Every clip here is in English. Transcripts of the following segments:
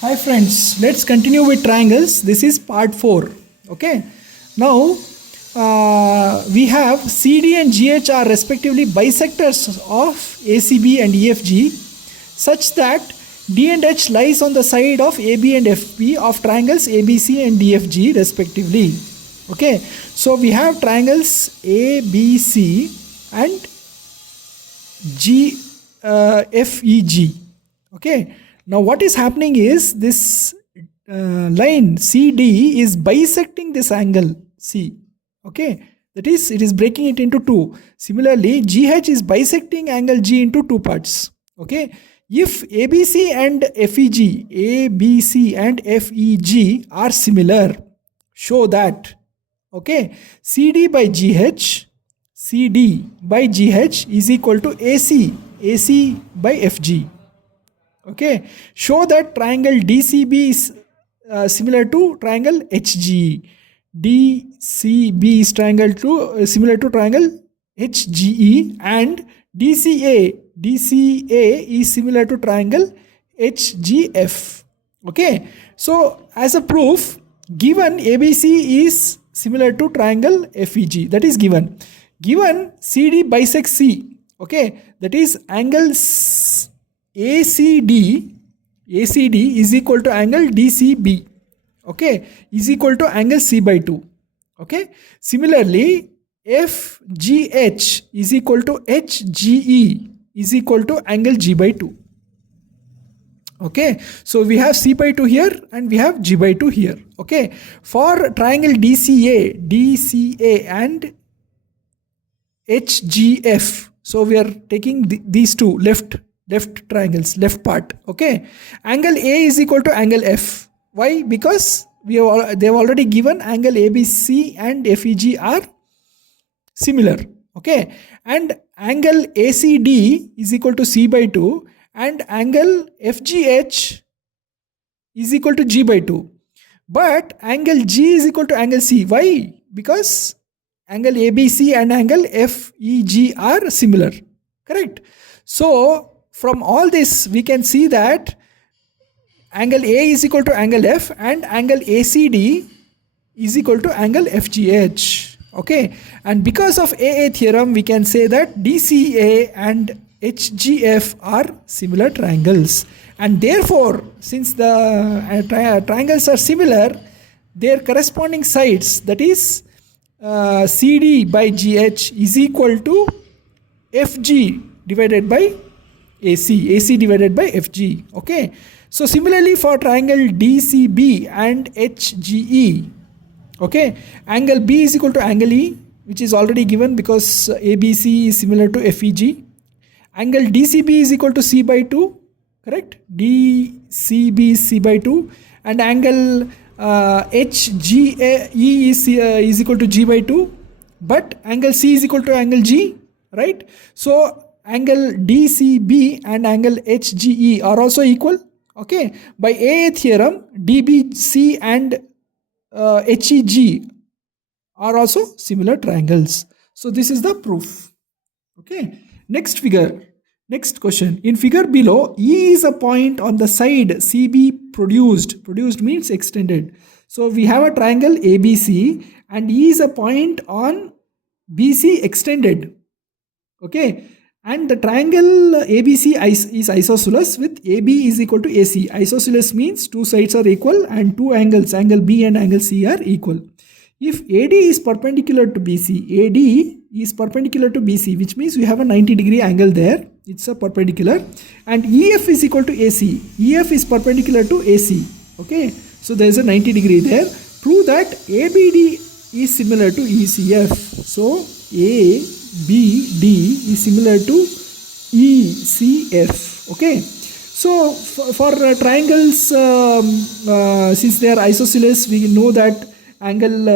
Hi friends, let's continue with triangles. This is part 4. Okay. Now we have CD and GH are respectively bisectors of ACB and EFG such that D and H lies on the side of AB and FB of triangles ABC and DFG respectively. Okay. So we have triangles ABC and GFEG. Okay. Now what is happening is this line CD is bisecting this angle C. Okay. That is, it is breaking it into two. Similarly, GH is bisecting angle G into two parts. Okay. If ABC and FEG are similar, show that. Okay. CD by GH is equal to AC by FG. Okay, show that triangle DCB is similar to triangle HG. DCB is similar to triangle HGE, and DCA is similar to triangle HGF. Okay, so as a proof, given ABC is similar to triangle FEG, that is given CD bisects C. Okay, that is angle ACD is equal to angle DCB. Okay, is equal to angle C by 2. Okay, similarly FGH is equal to HGE is equal to angle G by 2. Okay, so we have C by 2 here and we have G by 2 here. Okay, for triangle DCA and HGF, so we are taking these two left triangles, left part. Okay, angle A is equal to angle F. Why? Because they have already given angle ABC and FEG are similar. Okay, and angle ACD is equal to C by 2 and angle FGH is equal to G by 2. But angle G is equal to angle C. Why? Because angle ABC and angle FEG are similar. Correct? So from all this we can see that angle A is equal to angle F and angle ACD is equal to angle FGH. Okay, and because of AA theorem we can say that DCA and HGF are similar triangles, and therefore since the triangles are similar, their corresponding sides, that is CD by GH is equal to FG divided by AC divided by FG. Okay, so similarly for triangle DCB and HGE, okay, angle B is equal to angle E, which is already given because ABC is similar to FEG. Angle DCB is equal to C by 2, correct? DCB is C by 2, and angle HGE is equal to G by 2, but angle C is equal to angle G, right? So angle DCB and angle HGE are also equal. Okay, by AA theorem, DBC and HEG are also similar triangles. So this is the proof. Okay, next question. In figure below, E is a point on the side CB produced means extended. So we have a triangle ABC and E is a point on BC extended. Okay, and the triangle ABC is isosceles with AB is equal to AC. Isosceles means two sides are equal and two angles, angle B and angle C, are equal. If AD is perpendicular to BC, which means we have a 90-degree angle there. It's a perpendicular. And EF is equal to AC. EF is perpendicular to AC. Okay, so there is a 90-degree there. Prove that ABD is similar to ECF. So ABD is similar to ECF. Okay, so for triangles, since they are isosceles, we know that angle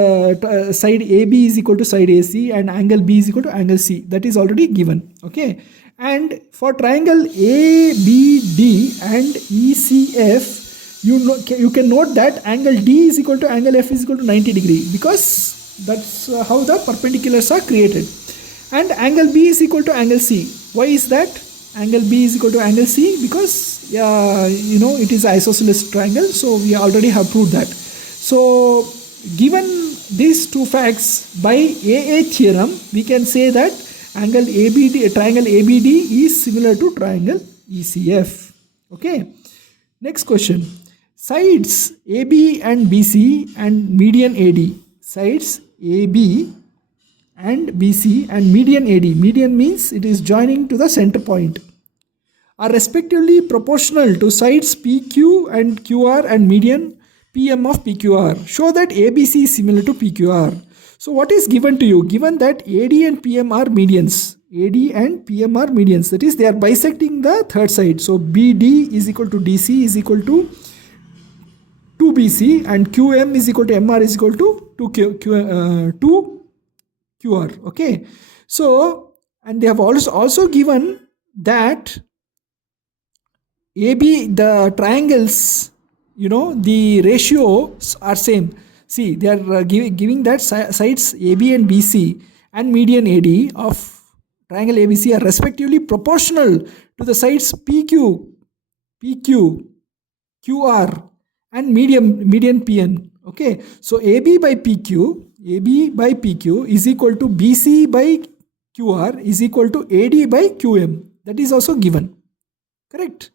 side AB is equal to side AC and angle B is equal to angle C. That is already given. Okay, and for triangle ABD and ECF, you can note that angle D is equal to angle F is equal to 90 degree, because that's how the perpendiculars are created. And angle B is equal to angle C. Why is that? angle B is equal to angle C, because it is isosceles triangle, so we already have proved that. So given these two facts, by AA theorem we can say that angle ABD, triangle ABD is similar to triangle ECF. Okay, next question. Sides AB and BC and median AD. Sides AB and BC and median AD. Median means it is joining to the center point, are respectively proportional to sides PQ and QR and median PM of PQR. Show that ABC is similar to PQR. So what is given to you? Given that AD and PM are medians. AD and PM are medians. That is, they are bisecting the third side. So BD is equal to DC is equal to 2BC, and QM is equal to MR is equal to 2QR. Okay. So, and they have also given that AB, the triangles, the ratios are same. See, they are giving that sides AB and BC and median AD of triangle ABC are respectively proportional to the sides PQ, QR and median PN. Okay, so AB by PQ is equal to BC by QR is equal to AD by QM. That is also given. Correct.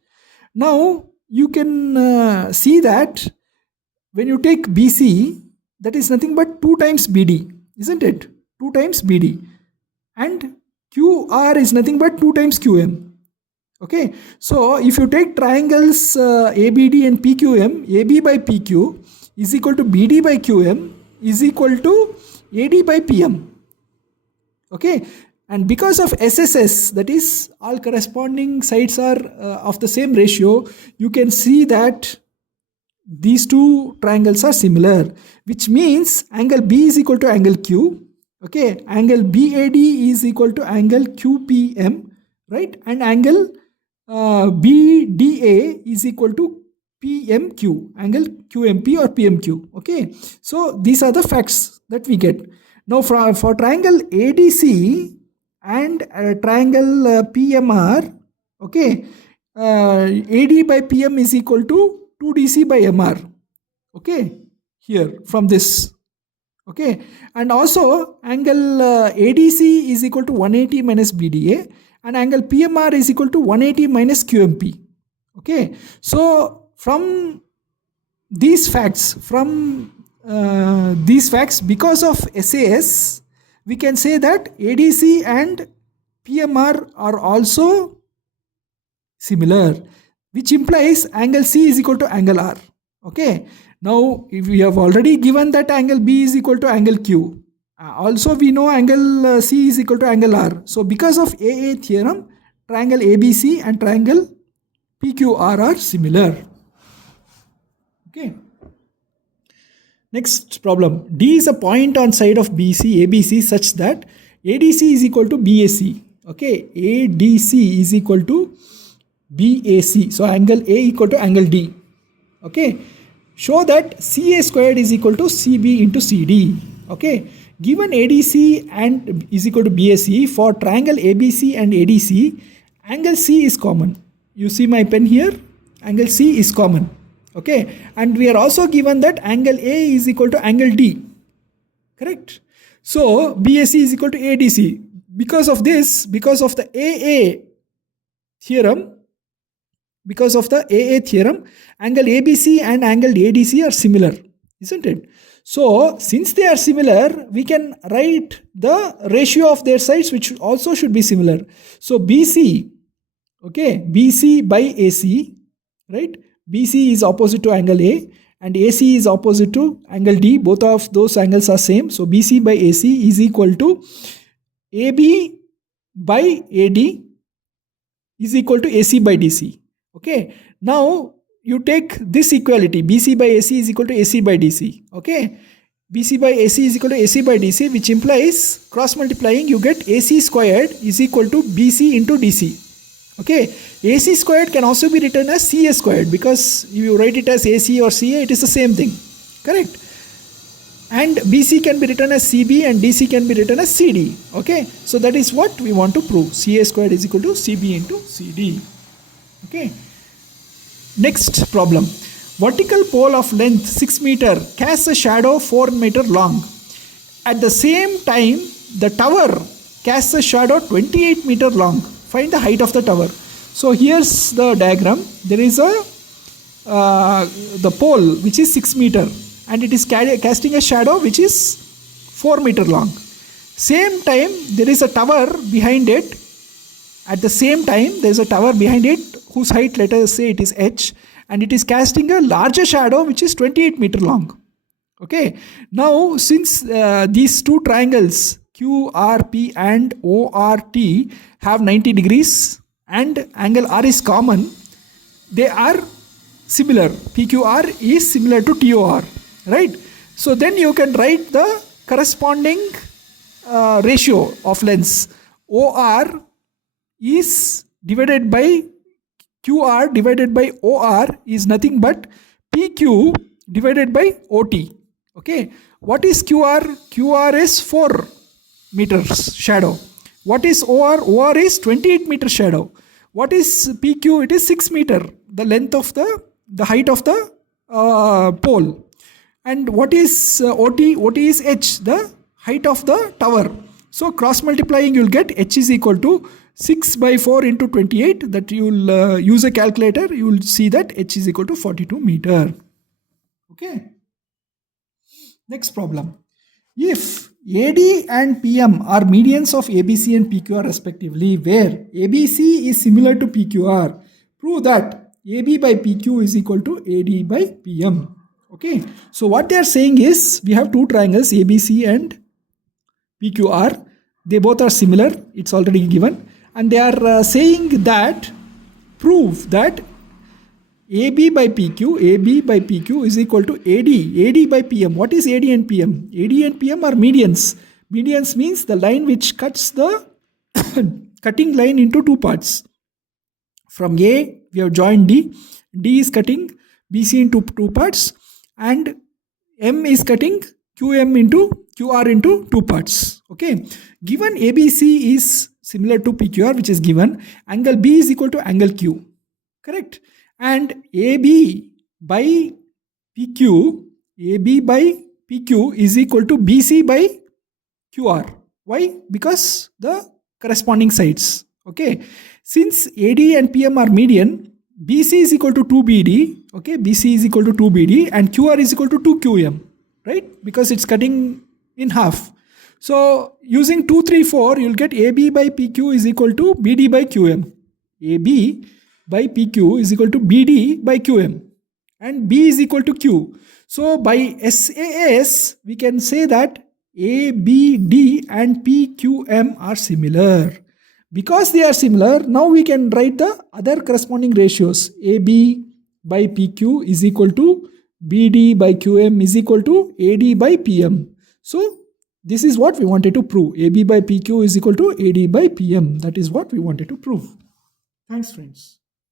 Now you can see that when you take BC, that is nothing but 2 times BD, isn't it? 2 times BD. And QR is nothing but 2 times QM. Okay, so if you take triangles ABD and PQM, AB by PQ is equal to BD by QM is equal to AD by PM. Okay, and because of SSS, that is, all corresponding sides are of the same ratio, you can see that these two triangles are similar, which means angle B is equal to angle Q. Okay, angle BAD is equal to angle QPM, right? And angle BDA is equal to PMQ, angle QMP or PMQ. Okay, so these are the facts that we get. Now for triangle ADC and triangle PMR, okay, AD by PM is equal to 2DC by MR. Okay, here from this. Okay, and also angle ADC is equal to 180 minus BDA, and angle PMR is equal to 180 minus QMP. Okay, so from these facts, because of SAS, we can say that ADC and PMR are also similar, which implies angle C is equal to angle R. Okay, now if we have already given that angle B is equal to angle Q, also we know angle C is equal to angle R. So because of AA theorem, triangle ABC and triangle PQR are similar. Okay. Next problem. D is a point on side of ABC such that ADC is equal to BAC. Okay, ADC is equal to BAC. So angle A equal to angle D. Okay, show that CA squared is equal to CB into CD. Okay, given ADC and is equal to BAC, for triangle ABC and ADC, angle C is common. You see my pen here? Angle C is common. Okay, and we are also given that angle A is equal to angle D. Correct? So BAC is equal to ADC. Because of this, because of the AA theorem, angle ABC and angle ADC are similar, isn't it? So since they are similar, we can write the ratio of their sides, which also should be similar. So BC, okay, BC by AC, right? BC is opposite to angle A and AC is opposite to angle D. Both of those angles are same. So BC by AC is equal to AB by AD is equal to AC by DC. Okay. Now you take this equality. BC by AC is equal to AC by DC. Okay. BC by AC is equal to AC by DC, which implies cross multiplying you get AC squared is equal to BC into DC. Okay, AC squared can also be written as CA squared, because if you write it as AC or CA, it is the same thing. Correct? and BC can be written as CB and DC can be written as CD. Okay, so that is what we want to prove. CA squared is equal to CB into CD. Okay, next problem. Vertical pole of length 6 meter casts a shadow 4 meter long. At the same time, the tower casts a shadow 28 meter long. Find the height of the tower. So here's the diagram. There is a the pole which is 6 meter and it is casting a shadow which is 4 meter long. Same time there is a tower behind it. At the same time there is a tower behind it whose height, let us say it is h, and it is casting a larger shadow which is 28 meter long. Okay, now since these two triangles QRP and ORT have 90 degrees and angle R is common, they are similar. PQR is similar to TOR, right? So then you can write the corresponding ratio of lengths. OR is divided by QR divided by OR is nothing but PQ divided by OT. Okay, what is QR? QR is 4 meters shadow. What is OR? OR is 28 meter shadow. What is PQ? It is 6 meter, the length of the height of the pole. And what is OT? OT is h, the height of the tower. So cross multiplying, you'll get h is equal to 6 by 4 into 28. That you'll use a calculator. You will see that h is equal to 42 meter. Okay. Next problem. If AD and PM are medians of ABC and PQR respectively, where ABC is similar to PQR, prove that AB by PQ is equal to AD by PM. Okay. So what they are saying is, we have two triangles ABC and PQR. They both are similar. It's already given. And they are saying that, prove that AB by PQ is equal to AD by PM. What is AD and PM? AD and PM are medians. Medians means the line which cuts the cutting line into two parts. From A, we have joined D. D is cutting BC into two parts, and M is cutting QM into QR into two parts. Okay. Given ABC is similar to PQR, which is given, angle B is equal to angle Q. Correct. And AB by PQ is equal to BC by QR. Why? Because the corresponding sides. Okay. Since AD and PM are median, BC is equal to 2BD. Okay. BC is equal to 2BD and QR is equal to 2QM. Right? Because it's cutting in half. So using 2, 3, 4, you'll get AB by PQ is equal to BD by QM. AB by PQ is equal to BD by QM, and B is equal to Q. So by SAS, we can say that ABD and PQM are similar. Because they are similar, now we can write the other corresponding ratios. AB by PQ is equal to BD by QM is equal to AD by PM. So this is what we wanted to prove. AB by PQ is equal to AD by PM. That is what we wanted to prove. Thanks, friends.